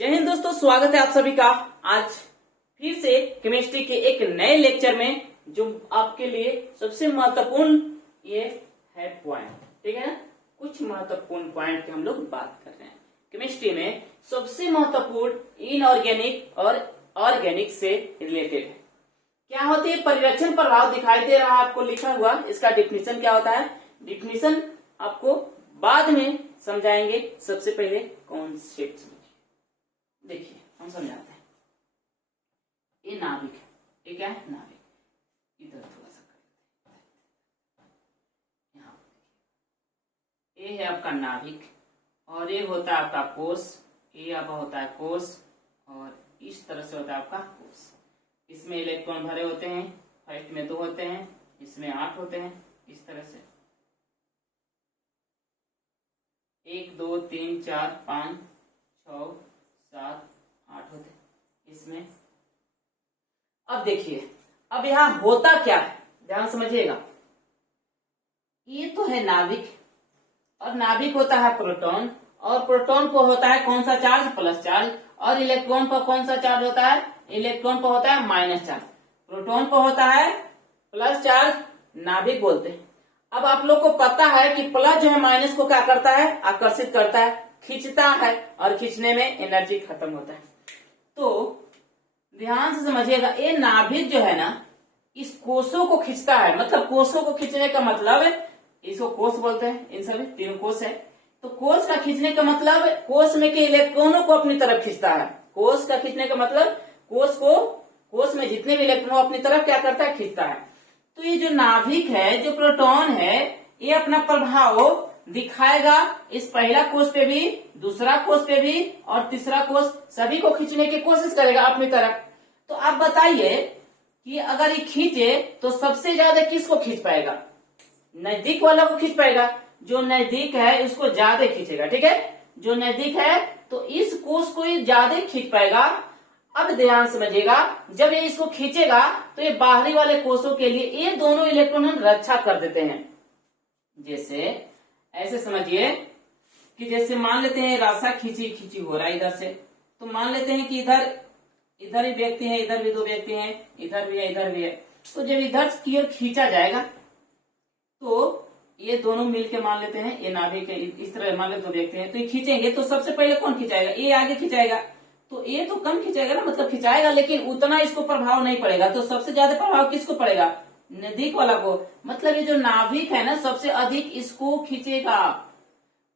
जय हिंद दोस्तों, स्वागत है आप सभी का आज फिर से केमिस्ट्री के एक नए लेक्चर में, जो आपके लिए सबसे महत्वपूर्ण ये है पॉइंट। ठीक है ना, कुछ महत्वपूर्ण पॉइंट की हम लोग बात कर रहे हैं। केमिस्ट्री में सबसे महत्वपूर्ण इनऑर्गेनिक और ऑर्गेनिक से रिलेटेड है। क्या होती है? परिरक्षण प्रभाव दिखाई दे रहा है आपको लिखा हुआ, इसका डिफिनीशन क्या होता है? डिफिनीशन आपको बाद में समझाएंगे, सबसे पहले कॉन्सेप्ट समझिए। देखिए हम समझाते हैं। ये नाभिक है, ये क्या है? नाभिक। इधर थोड़ा सा कर लेते हैं, यहाँ ये है आपका नाभिक, और ये होता है आपका कोश। ये आपका होता है कोश, और इस तरह से होता है आपका कोश। इसमें इलेक्ट्रॉन भरे होते हैं, फर्स्ट में 2 होते हैं, इसमें 8 होते हैं। इस तरह से 1 2 3 4 5 6 7 8 होते इसमें। अब देखिए, अब यहां होता क्या है, ध्यान समझिएगा। ये तो है नाभिक, और नाभिक होता है प्रोटॉन, और प्रोटॉन को होता है कौन सा चार्ज? Plus charge. और इलेक्ट्रॉन पर कौन सा चार्ज होता है? इलेक्ट्रॉन पर होता है माइनस चार्ज। प्रोटॉन पर होता है प्लस चार्ज, नाभिक बोलते हैं। अब आप लोग को पता है कि प्लस जो है माइनस को क्या करता है? आकर्षित करता है, खींचता है, और खींचने में एनर्जी खत्म होता है। तो ध्यान से समझिएगा, ये नाभिक जो है ना, इस कोषों को खींचता है। मतलब कोषों को खींचने का मतलब, इसको कोष बोलते हैं, इन सभी 3 कोष है। तो कोष का खींचने का मतलब कोष में के इलेक्ट्रॉनों को अपनी तरफ खींचता है। कोष का खींचने का मतलब कोष में जितने भी इलेक्ट्रॉन अपनी तरफ क्या करता है? खींचता है। तो ये जो नाभिक है, जो प्रोटॉन है, ये अपना प्रभाव दिखाएगा इस पहला कोष पे भी, दूसरा कोष पे भी, और तीसरा कोष, सभी को खींचने की कोशिश करेगा अपनी तरफ। तो आप बताइए कि अगर ये खींचे तो सबसे ज्यादा किसको खींच पाएगा? नजदीक वाला को खींच पाएगा। जो नजदीक है उसको ज्यादा खींचेगा। ठीक है, जो नजदीक है तो इस कोष को ये ज्यादा खींच पाएगा। अब ध्यान समझिएगा, जब ये इसको खींचेगा तो ये बाहरी वाले कोषों के लिए ये दोनों इलेक्ट्रॉन हम रक्षा कर देते हैं। जैसे ऐसे समझिए कि जैसे मान लेते हैं रास्ता खींची हो रहा है इधर से, तो मान लेते हैं कि इधर ही व्यक्ति है, इधर भी 2 व्यक्ति हैं, इधर भी है, इधर भी है। तो जब इधर की ओर खींचा जाएगा तो ये दोनों मिलके मान लेते हैं, ये नाभिक है, इस तरह मान लेते 2 व्यक्ति हैं, तो ये खींचेंगे तो सबसे पहले कौन खिंचाएगा? ये आगे खिंचाएगा। तो ये तो कम खिंचाएगा ना, मतलब खिंचाएगा, लेकिन उतना इसको प्रभाव नहीं पड़ेगा। तो सबसे ज्यादा प्रभाव किसको पड़ेगा? नजदीक वाला को। मतलब ये जो नाभिक है ना, सबसे अधिक इसको खींचेगा,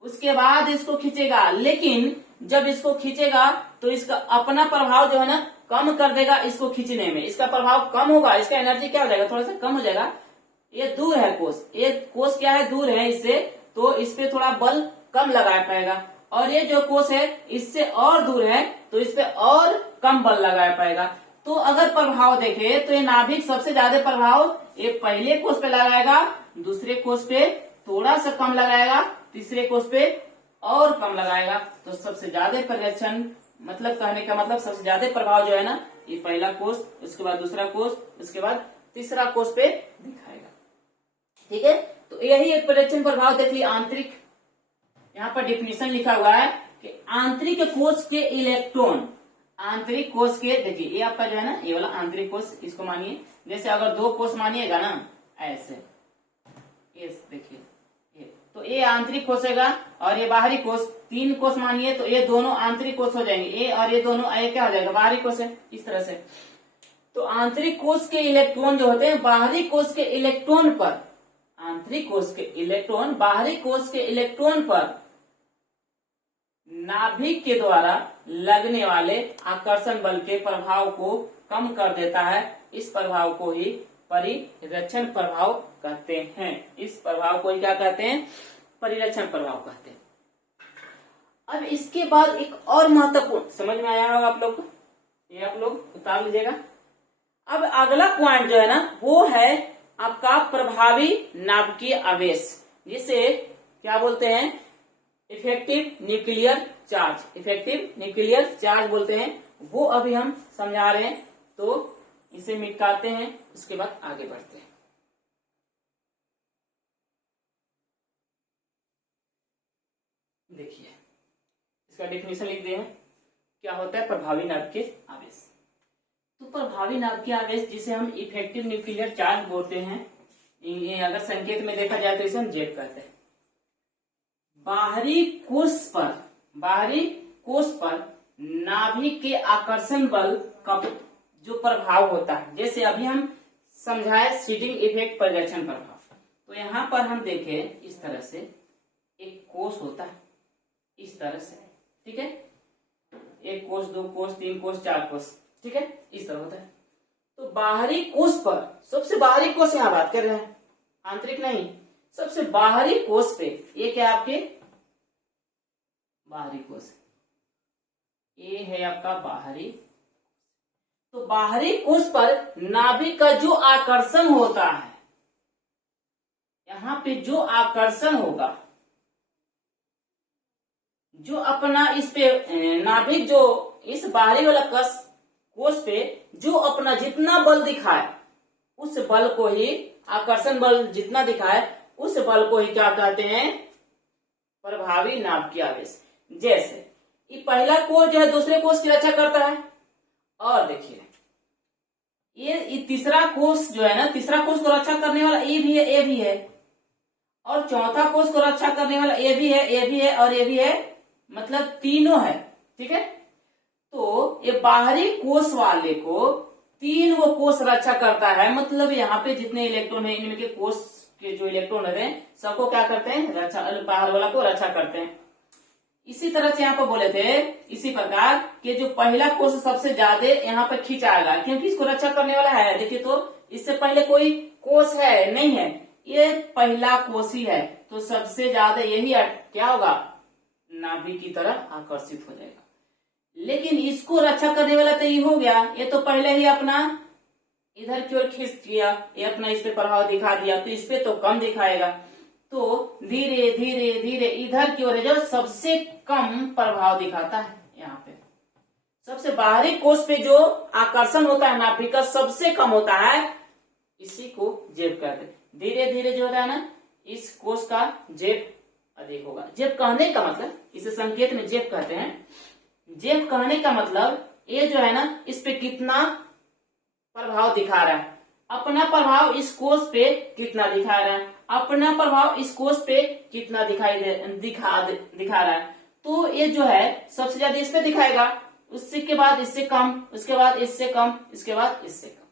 उसके बाद इसको खींचेगा। लेकिन जब इसको खींचेगा तो इसका अपना प्रभाव जो है ना कम कर देगा इसको खींचने में। इसका प्रभाव कम होगा, इसका एनर्जी क्या हो जाएगा? थोड़ा सा कम हो जाएगा। ये दूर है कोष, ये कोष क्या है? दूर है इससे, तो इस पे थोड़ा बल कम लगा पाएगा। और ये जो कोष है इससे और दूर है, तो इस पे और कम बल लगा पाएगा। तो अगर प्रभाव देखे तो ये नाभिक सबसे ज्यादा प्रभाव ये पहले कोष पे लगाएगा, दूसरे कोष पे थोड़ा सा कम लगाएगा, तीसरे कोष पे और कम लगाएगा। तो सबसे ज्यादा परिरक्षण, मतलब कहने का मतलब सबसे ज्यादा प्रभाव जो है ना, ये पहला कोष, उसके बाद दूसरा कोष, उसके बाद तीसरा कोष पे दिखाएगा। ठीक है, तो यही एक परिरक्षण प्रभाव देख लिया। आंतरिक, यहाँ पर डिफिनीशन लिखा हुआ है कि आंतरिक कोष के इलेक्ट्रॉन, आंतरिक कोष के, देखिए ये आपका जो है ना, ये वाला आंतरिक कोष, इसको मानिए। जैसे अगर 2 कोष मानिएगा ना, ऐसे ये देखिए, ये तो ये आंतरिक कोष होगा, और ये बाहरी कोष। 3 कोष मानिए तो ये दोनों आंतरिक कोष हो जाएंगे, ये और ये दोनों ये क्या हो जाएगा? बाहरी कोष है, इस तरह से। तो आंतरिक कोष के इलेक्ट्रॉन जो होते हैं बाहरी कोष के इलेक्ट्रॉन पर, आंतरिक कोष के इलेक्ट्रॉन बाहरी कोष के इलेक्ट्रॉन पर नाभिक के द्वारा लगने वाले आकर्षण बल के प्रभाव को कम कर देता है। इस प्रभाव को ही परिरक्षण प्रभाव कहते हैं। इस प्रभाव को ही क्या कहते हैं? परिरक्षण प्रभाव कहते हैं। अब इसके बाद एक और महत्वपूर्ण, समझ में आया होगा आप लोग को, ये आप लोग उतार लीजिएगा। अब अगला पॉइंट जो है ना, वो है आपका प्रभावी नाभिकीय आवेश, जिसे क्या बोलते हैं? Effective nuclear charge. Effective nuclear charge बोलते हैं। वो अभी हम समझा रहे हैं, तो इसे मिटाते हैं, उसके बाद आगे बढ़ते हैं। देखिए इसका डेफिनेशन लिख दिए हैं क्या होता है? प्रभावी नाभिकीय आवेश। तो प्रभावी नाभिकीय आवेश जिसे हम इफेक्टिव न्यूक्लियर चार्ज बोलते हैं, अगर संकेत में देखा जाए तो इसे हम जेप कहते हैं। बाहरी कोष पर नाभिक के आकर्षण बल का जो प्रभाव होता है, जैसे अभी हम समझाए सीडिंग इफेक्ट, प्रदर्शन प्रभाव, तो यहाँ पर हम देखें इस तरह से एक कोष होता है, इस तरह से, ठीक है, एक कोष, दो कोष, तीन कोष, चार कोष, ठीक है, इस तरह होता है। तो बाहरी कोष पर, सबसे बाहरी कोष यहाँ बात कर रहे हैं, आंतरिक नहीं, सबसे बाहरी कोष पे, ये क्या आपके बाहरी कोष, ये है आपका बाहरी। तो बाहरी कोष पर नाभिक का जो आकर्षण होता है, यहाँ पे जो आकर्षण होगा, जो अपना इस पे नाभिक जो इस बाहरी वाला कोष पे जो अपना जितना बल दिखाए, उस बल को ही, आकर्षण बल जितना दिखाए, उस बल को ही क्या कहते हैं? प्रभावी नाभिकीय आवेश। जैसे ये पहला कोष जो है दूसरे कोष की रक्षा करता है, और देखिए ये तीसरा कोष जो है ना, तीसरा कोष को रक्षा करने वाला ए भी है, और चौथा कोष को रक्षा करने वाला ए भी है और ए भी है, मतलब तीनों है, ठीक है। तो ये बाहरी कोष वाले को तीन वो कोष रक्षा करता है, मतलब यहाँ पे जितने इलेक्ट्रॉन है, इनमें के कोष के जो इलेक्ट्रॉन रहते हैं सबको क्या करते हैं? रक्षा, बाहर वाला को रक्षा करते हैं। इसी तरह से यहाँ पर बोले थे, इसी प्रकार कि जो पहला कोष सबसे ज्यादा यहाँ पर खींचाएगा, क्योंकि इसको रक्षा करने वाला है। देखिए तो इससे पहले कोई कोष है नहीं है, ये पहला कोष ही है, तो सबसे ज्यादा यही क्या होगा? नाभिक की तरह आकर्षित हो जाएगा। लेकिन इसको रक्षा करने वाला तो ये हो गया, ये तो पहले ही अपना इधर की ओर खींच दिया, ये अपना इस पे प्रभाव दिखा दिया, तो इस पे तो कम दिखाएगा। तो धीरे धीरे धीरे इधर की ओर जो सबसे कम प्रभाव दिखाता है, यहाँ पे सबसे बाहरी कोष पे जो आकर्षण होता है नाभिक का सबसे कम होता है, इसी को जेब कहते हैं। धीरे धीरे जो होता है ना, इस कोष का जेब अधिक होगा। जेब कहने का मतलब, इसे संकेत में जेब कहते हैं। जेब कहने का मतलब ये जो है ना, इस पे कितना प्रभाव दिखा रहा है, अपना प्रभाव इस कोष पे कितना दिखा रहा है, अपना प्रभाव इस कोष पे कितना दिखा रहा है। तो ये जो है सबसे ज्यादा इस पे दिखाएगा, उससे के बाद इससे कम, उसके बाद इससे कम, इसके बाद इससे कम।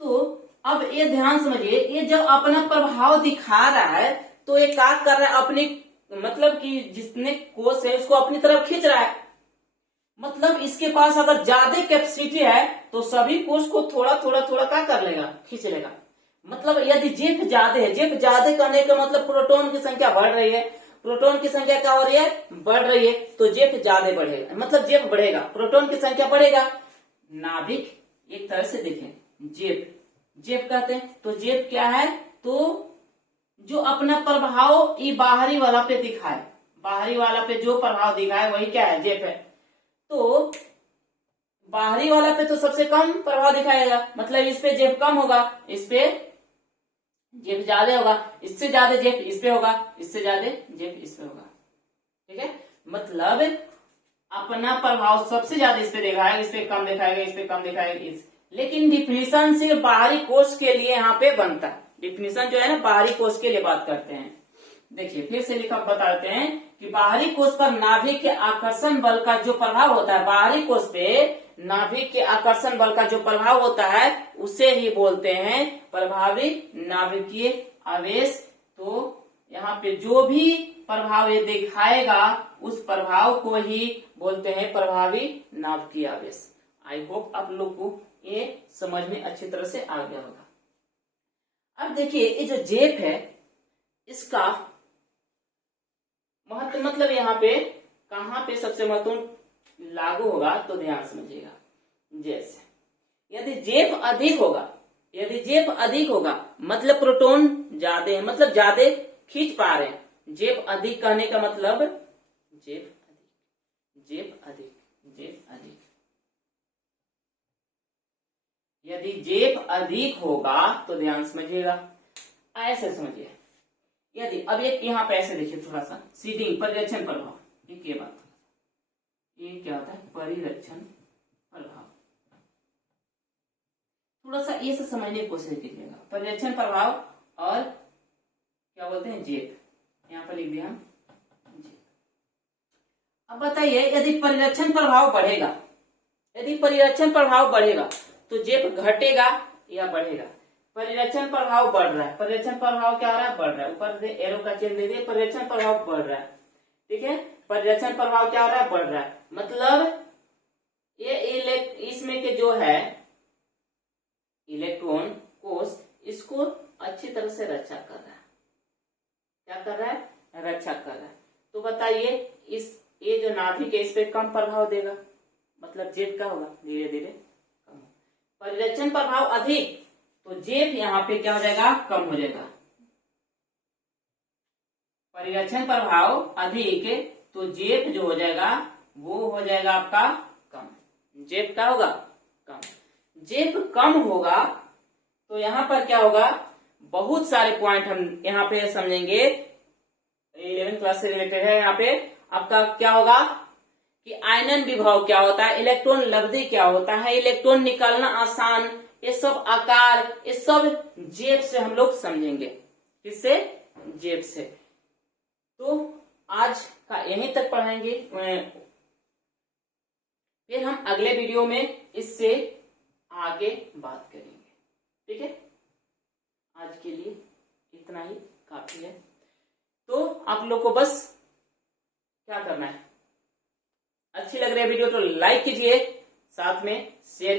तो अब ये ध्यान समझिए, ये जब अपना प्रभाव दिखा रहा है तो ये क्या कर रहा है? अपनी, मतलब कि जितने कोष है उसको अपनी तरफ खींच रहा है। मतलब इसके पास अगर ज्यादा कैपेसिटी है तो सभी कोष को थोड़ा थोड़ा थोड़ा क्या कर लेगा? खींच लेगा। मतलब यदि जेब ज्यादा है, जेब ज्यादा करने का मतलब प्रोटॉन की संख्या बढ़ रही है, प्रोटॉन की संख्या क्या हो रही है? बढ़ रही है, तो जेब ज्यादा बढ़ेगा, मतलब जेब बढ़ेगा, प्रोटॉन की संख्या बढ़ेगा। नाभिक एक तरह से देखें, जेब कहते हैं। तो जेब क्या है? तो जो अपना प्रभाव ये बाहरी वाला पे दिखाए, बाहरी वाला पे जो प्रभाव दिखाए वही क्या है? जेब है। तो बाहरी वाला पे तो सबसे कम प्रभाव दिखाएगा, मतलब इस पे जेब कम होगा, इस पे जेब ज्यादा होगा, इससे ज्यादा जेब इस पे होगा, इससे ज्यादा जेब इस पे होगा, ठीक है। मतलब अपना प्रभाव सबसे ज्यादा इस पे दिखाएगा, इस पे कम दिखाएगा, इस पे कम दिखाएगा। लेकिन डिफिनीशन से बाहरी कोष के लिए यहाँ पे बनता है। डिफिनीशन जो है ना, बाहरी कोष के लिए बात करते हैं। देखिए फिर से लिखा बताते हैं कि बाहरी कोष पर नाभिक के आकर्षण बल का जो प्रभाव होता है, बाहरी कोष पे नाभिक के आकर्षण बल का जो प्रभाव होता है उसे ही बोलते हैं प्रभावी नाभिकीय आवेश। तो यहाँ पे जो भी प्रभाव ये दिखाएगा उस प्रभाव को ही बोलते हैं प्रभावी नाभिकीय आवेश। आई होप आप लोग को ये समझ में अच्छी तरह से आ गया होगा। अब देखिए ये जो जेब है इसका महत्व, मतलब यहाँ पे कहाँ पे सबसे महत्वपूर्ण लागू होगा तो ध्यान समझिएगा। जैसे यदि जेब अधिक होगा मतलब प्रोटॉन ज्यादा है, मतलब ज्यादा खींच पा रहे हैं। जेब अधिक कहने का मतलब जेब अधिक। यदि जेब अधिक होगा तो ध्यान समझिएगा, ऐसे समझिए। यदि अब एक यहाँ पे ऐसे देखिए, थोड़ा सा सीडिंग, परिरक्षण प्रभाव, एक ये बात, ये क्या होता है, परिरक्षण प्रभाव। थोड़ा सा ये सब समझने की कोशिश कीजिएगा। परिरक्षण प्रभाव और क्या बोलते हैं, जेप। यहाँ पर लिख दिया हम जेप। अब बताइए, यदि परिरक्षण प्रभाव बढ़ेगा, यदि परिरक्षण प्रभाव बढ़ेगा तो जेप घटेगा या बढ़ेगा? परिरक्षण प्रभाव बढ़ रहा है, परिरक्षण प्रभाव क्या हो रहा है, बढ़ रहा है। ऊपर एरो का चिन्ह दे दिए, परिरक्षण प्रभाव बढ़ रहा है, ठीक है। परिरक्षण प्रभाव क्या हो रहा है, बढ़ रहा है, मतलब ये इसमें के जो है इलेक्ट्रॉन कोष, इसको अच्छी तरह से रक्षा कर रहा है। क्या कर रहा है, रक्षा कर रहा है। तो बताइए, इस ये जो नाभिक है इस पे कम प्रभाव देगा, मतलब जेप का होगा धीरे धीरे कम। परिरक्षण प्रभाव अधिक तो जेप यहाँ पे क्या हो जाएगा, कम हो जाएगा। परिरक्षण प्रभाव अधिक तो जेप जो हो जाएगा वो हो जाएगा आपका कम। जेप क्या होगा, कम। जेप कम होगा तो यहाँ पर क्या होगा, बहुत सारे पॉइंट हम यहाँ पे समझेंगे, 11वीं क्लास से रिलेटेड है। यहाँ पे आपका क्या होगा कि आयनन विभव क्या होता है, इलेक्ट्रॉन लब्धि क्या होता है, इलेक्ट्रॉन निकालना आसान, ये सब आकार, ये सब जेप से हम लोग समझेंगे। किससे, जेप से। तो आज का यहीं तक पढ़ाएंगे, फिर हम अगले वीडियो में इससे आगे बात करेंगे, ठीक है। आज के लिए इतना ही काफी है। तो आप लोग को बस क्या करना है, अच्छी लग रही है वीडियो तो लाइक कीजिए, साथ में शेयर